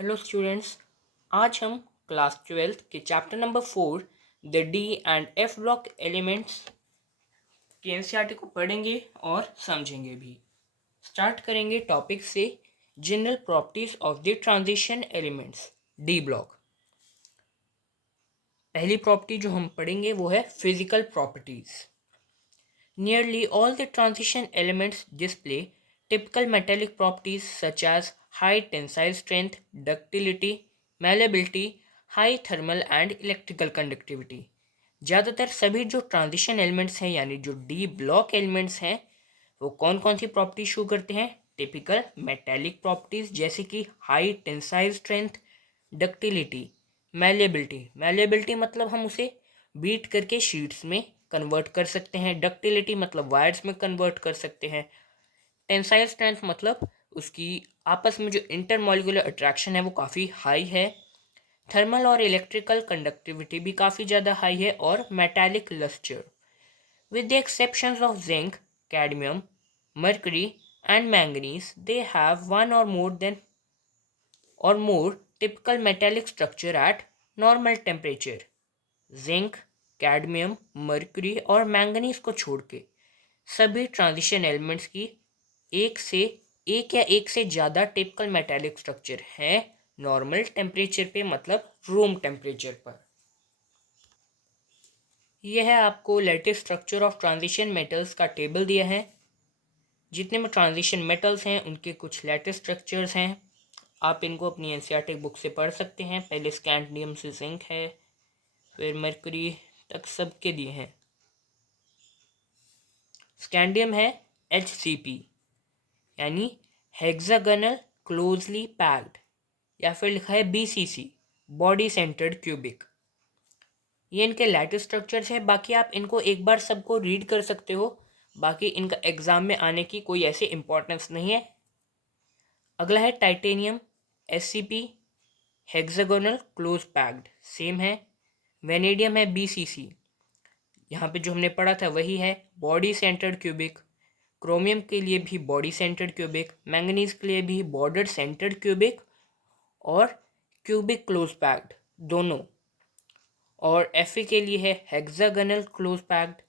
Hello students. आज हम class 12th के chapter number 4 the D and F block elements के एनसीईआरटी को पढ़ेंगे और समझेंगे भी। स्टार्ट करेंगे टॉपिक से general properties of the transition elements D block. पहली प्रॉपर्टी जो हम पढ़ेंगे वो है physical properties. Nearly all the transition elements display typical metallic properties such as high tensile strength, ductility, malleability, high thermal and electrical conductivity। ज़्यादातर सभी जो transition elements हैं यानी जो डी ब्लॉक एलिमेंट्स हैं वो कौन कौन सी प्रॉपर्टी शो करते हैं? टिपिकल मेटेलिक प्रॉपर्टीज जैसे कि high tensile strength, ductility, malleability मतलब हम उसे बीट करके शीट्स में कन्वर्ट कर सकते हैं। डक्टिलिटी मतलब वायर्स में कन्वर्ट कर सकते हैं। टेंसाइल स्ट्रेंथ मतलब उसकी आपस में जो इंटरमॉलिक्यूलर अट्रैक्शन है वो काफ़ी हाई है। थर्मल और इलेक्ट्रिकल कंडक्टिविटी भी काफ़ी ज़्यादा हाई है। और metallic lustre with the exceptions of zinc, cadmium, mercury and manganese they have one or more typical metallic structure at normal temperature। Zinc, cadmium, mercury और मैंगनीज को छोड़ के सभी ट्रांजिशन एलिमेंट्स की एक से ज़्यादा टिपिकल मेटालिक स्ट्रक्चर है नॉर्मल टेम्परेचर पे मतलब रूम टेम्परेचर पर। यह है आपको latest structure of transition metals का टेबल दिया है। जितने में ट्रांजिशन मेटल्स हैं उनके कुछ लेटेस्ट स्ट्रक्चर्स हैं। आप इनको अपनी एनसीईआरटी बुक से पढ़ सकते हैं। पहले स्कैंडियम से जिंक है, फिर मरकरी तक सबके दिए हैं। स्कैंडियम है HCP यानी हेक्सागोनल क्लोजली पैक्ड, या फिर लिखा है BCC बॉडी सेंटर्ड क्यूबिक। ये इनके लेटेस्ट स्ट्रक्चर्स हैं। बाकी आप इनको एक बार सबको रीड कर सकते हो, बाकी इनका एग्जाम में आने की कोई ऐसी इंपॉर्टेंस नहीं है। अगला है titanium SCP hexagonal close packed, same है। वेनेडियम है BCC, यहाँ पे जो हमने पढ़ा था वही है, बॉडी सेंटर्ड क्यूबिक। क्रोमियम के लिए भी बॉडी सेंटर्ड क्यूबिक, मैंगनीज के लिए भी बॉर्डर सेंटर्ड क्यूबिक और क्यूबिक क्लोज पैक्ड दोनों। और Fe के लिए है हेक्सागोनल क्लोज पैक्ड।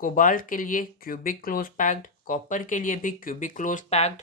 कोबाल्ट के लिए क्यूबिक क्लोज पैक्ड, कॉपर के लिए भी क्यूबिक क्लोज पैक्ड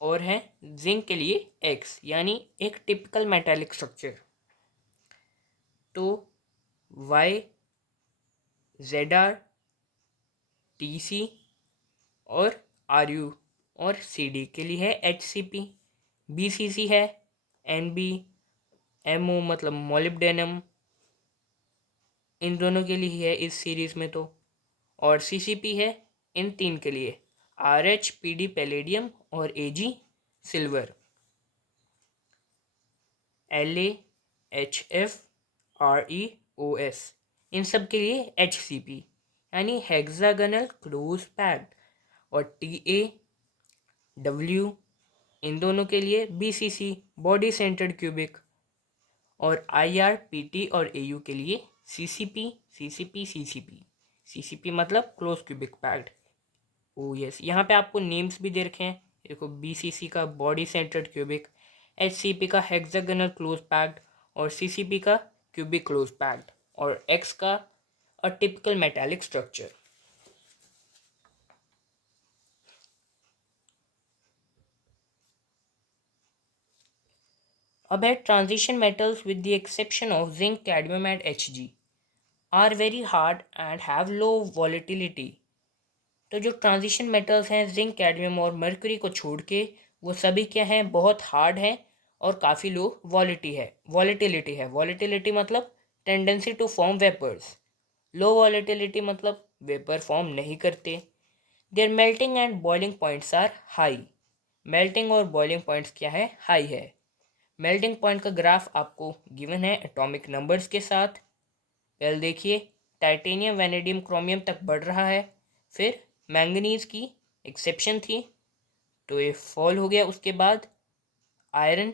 और है जिंक के लिए X यानी एक टिपिकल मेटालिक स्ट्रक्चर। तो Y, ZR, TC और RU और CD के लिए है HCP। BCC है NB, MO मतलब मोलिब्डेनम, इन दोनों के लिए है इस सीरीज में तो। और CCP है इन तीन के लिए, RH, PD पैलेडियम और AG silver. LA, HF, REOS इन सब के लिए HCP यानी हेक्सागोनल क्लोज पैक्ड। और TA, W इन दोनों के लिए BCC बॉडी सेंटर्ड क्यूबिक। और IR, PT और AU के लिए CCP मतलब क्लोज क्यूबिक पैक्ड। ओ यस, यहाँ पे आपको नेम्स भी दे रखे हैं। देखो BCC का बॉडी सेंटर्ड क्यूबिक, HCP का हेक्सागोनल क्लोज पैक्ड और CCP का क्यूबिक क्लोज पैक्ड और X का अ टिपिकल मेटालिक स्ट्रक्चर। अब है transition metals with the exception of zinc, cadmium and Hg are very hard and have low volatility. तो जो transition metals हैं zinc, cadmium और मर्क्यूरी को छोड़ के वो सभी क्या हैं? बहुत हार्ड हैं और काफ़ी लो वॉलेटिलिटी है। वॉलेटिलिटी मतलब tendency to form vapours. Low volatility मतलब वेपर फॉर्म नहीं करते। Their melting and boiling points are high. Melting और बॉइलिंग पॉइंट्स क्या है? हाई है। मेल्टिंग पॉइंट का ग्राफ आपको गिवन है एटॉमिक नंबर्स के साथ। पहले देखिए, टाइटेनियम, वेनेडियम, क्रोमियम तक बढ़ रहा है, फिर मैंगनीज की एक्सेप्शन थी तो ये फॉल हो गया। उसके बाद आयरन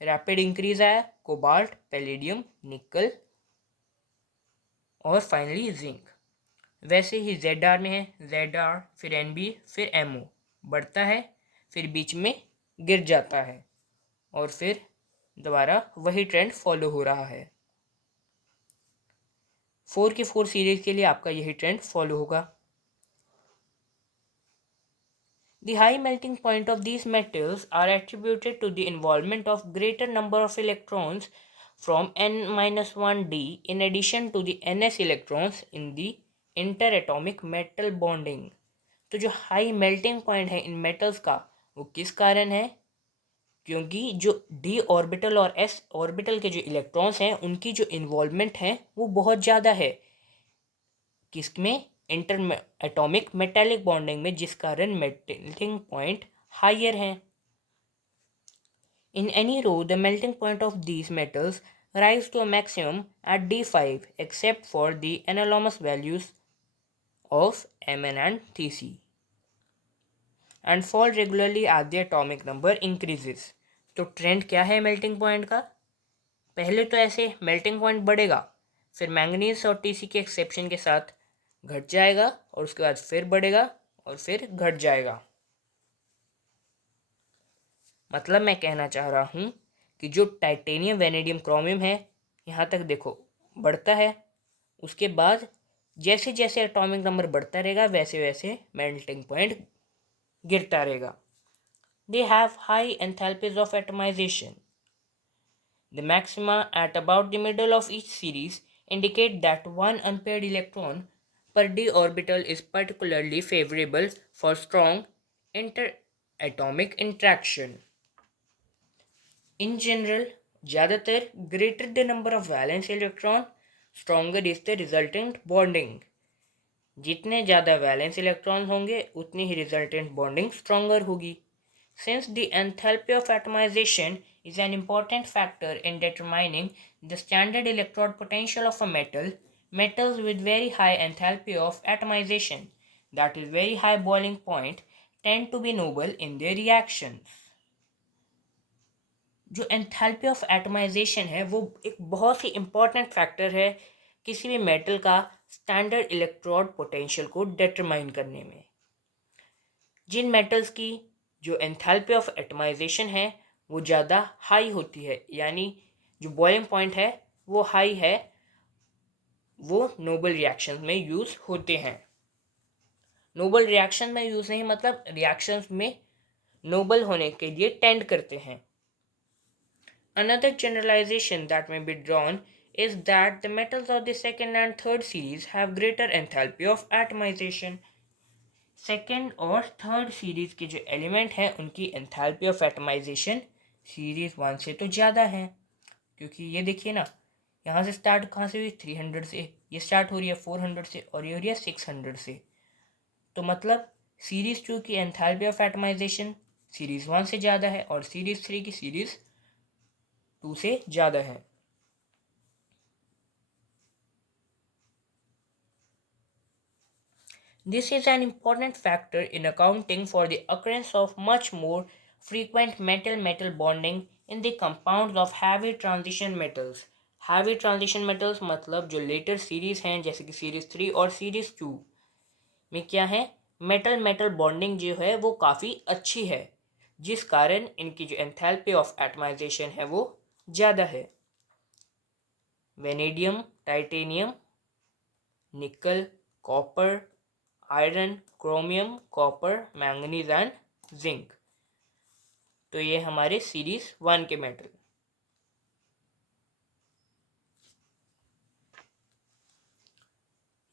रैपिड इंक्रीज आया, कोबाल्ट, पैलेडियम, निकल और फाइनली जिंक। वैसे ही ZR में है, ZR फिर NB फिर MO बढ़ता है, फिर बीच में गिर जाता है और फिर द्वारा वही ट्रेंड फॉलो हो रहा है। 4 की 4 सीरीज के लिए आपका यही ट्रेंड फॉलो होगा। The high melting point of these metals are attributed to the involvement of greater number of electrons from n-1d in addition to the ns electrons in the interatomic metal bonding। तो जो high melting point है इन metals का वो किस कारण है? क्योंकि जो डी ऑर्बिटल और एस ऑर्बिटल के जो इलेक्ट्रॉन्स हैं उनकी जो इन्वॉल्वमेंट है वो बहुत ज़्यादा है, किसमें? इंटर एटॉमिक मेटालिक बॉन्डिंग में, जिस कारण मेल्टिंग पॉइंट हायर है। In any row the melting point of these metals rise to a maximum at D5 except for the anomalous values of Mn and Tc and fall regularly as the atomic number increases। तो trend क्या है melting point का? पहले तो ऐसे melting point बढ़ेगा, फिर manganese और टीसी के एक्सेप्शन के साथ घट जाएगा और उसके बाद फिर बढ़ेगा और फिर घट जाएगा। मतलब मैं कहना चाह रहा हूँ कि जो टाइटेनियम वैनेडियम क्रोमियम है यहाँ तक देखो बढ़ता है, उसके बाद जैसे जैसे एटॉमिक नंबर बढ़ता रहेगा वैसे वैसे मेल्टिंग पॉइंट गिरता रहेगा। They have high enthalpies of atomisation. The maxima at about the middle of each series indicate that one unpaired electron per d orbital is particularly favorable for strong interatomic interaction. In general, ज़्यादातर greater the number of valence electron, stronger is the resultant bonding। जितने ज़्यादा valence electron होंगे उतनी ही resultant bonding stronger होगी। Since the enthalpy of atomization is an important factor in determining the standard electrode potential of a metal, metals with very high enthalpy of atomization, that is very high boiling point, tend to be noble in their reactions। जो enthalpy of atomisation है वो एक बहुत ही important factor है किसी भी metal का standard electrode potential को डिटरमाइन करने में। जिन मेटल्स की जो एंथैल्पी ऑफ एटमाइजेशन है वो ज़्यादा हाई होती है, यानी जो बॉइलिंग पॉइंट है वो हाई है, वो नोबल रिएक्शन में यूज़ होते हैं। नोबल रिएक्शन में यूज़ नहीं, मतलब रिएक्शंस में नोबल होने के लिए टेंड करते हैं। Another generalization that may be drawn is that the metals of the second and third series have greater enthalpy of atomization। Second और थर्ड सीरीज के जो एलिमेंट हैं उनकी एंथैल्पी ऑफ एटमाइजेशन सीरीज 1 से तो ज़्यादा है, क्योंकि ये देखिए ना, यहाँ से स्टार्ट कहाँ से हुई? 300 से, ये स्टार्ट हो रही है 400 से और ये हो रही है 600 से। तो मतलब सीरीज 2 की एंथैल्पी ऑफ एटमाइजेशन सीरीज 1 से ज़्यादा है और सीरीज 3 की सीरीज 2 से ज़्यादा है। This is an important factor in accounting for the occurrence of much more frequent metal-metal bonding in the compounds of heavy transition metals। heavy transition metals मतलब जो later series हैं जैसे कि series 3 और series 2 में क्या है, मेटल मेटल बॉन्डिंग जो है वो काफ़ी अच्छी है, जिस कारण इनकी जो एंथैल्पी ऑफ एटमाइजेशन है वो ज़्यादा है। वेनेडियम, टाइटेनियम, निकल, copper, iron, chromium, copper, manganese and zinc. तो ये हमारे सीरीज 1 के मेटल।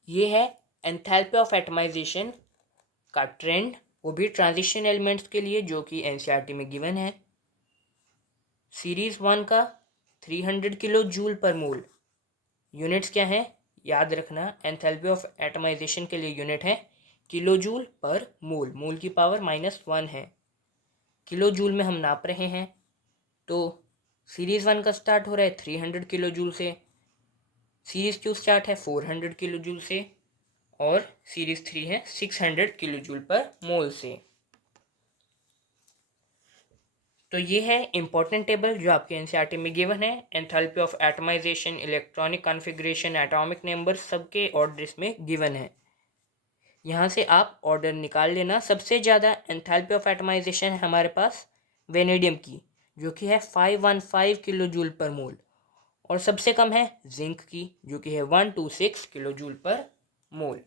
ये है एंथैल्पी ऑफ एटमाइजेशन का ट्रेंड, वो भी ट्रांजिशन एलिमेंट्स के लिए, जो कि एनसीईआरटी में गिवन है। सीरीज 1 का 300 किलो जूल पर मोल। यूनिट्स क्या है याद रखना, एंथैल्पी ऑफ एटमाइजेशन के लिए यूनिट है किलो जूल पर मोल, मोल की पावर -1 है। किलो जूल में हम नाप रहे हैं, तो सीरीज़ 1 का स्टार्ट हो रहा है 300 किलो जूल से, सीरीज़ 2 स्टार्ट है 400 किलो जूल से और सीरीज़ 3 है 600 किलो जूल पर मोल से। तो ये है इंपॉर्टेंट टेबल जो आपके एनसीईआरटी में गिवन है। Enthalpy of atomisation, electronic configuration, atomic number सबके ऑर्डर इसमें गिवन है। यहाँ से आप ऑर्डर निकाल लेना। सबसे ज़्यादा एंथैल्पी ऑफ एटमाइजेशन है हमारे पास वेनेडियम की, जो कि है 515 किलो जूल पर मोल। और सबसे कम है जिंक की, जो कि है 126 किलो जूल पर मोल।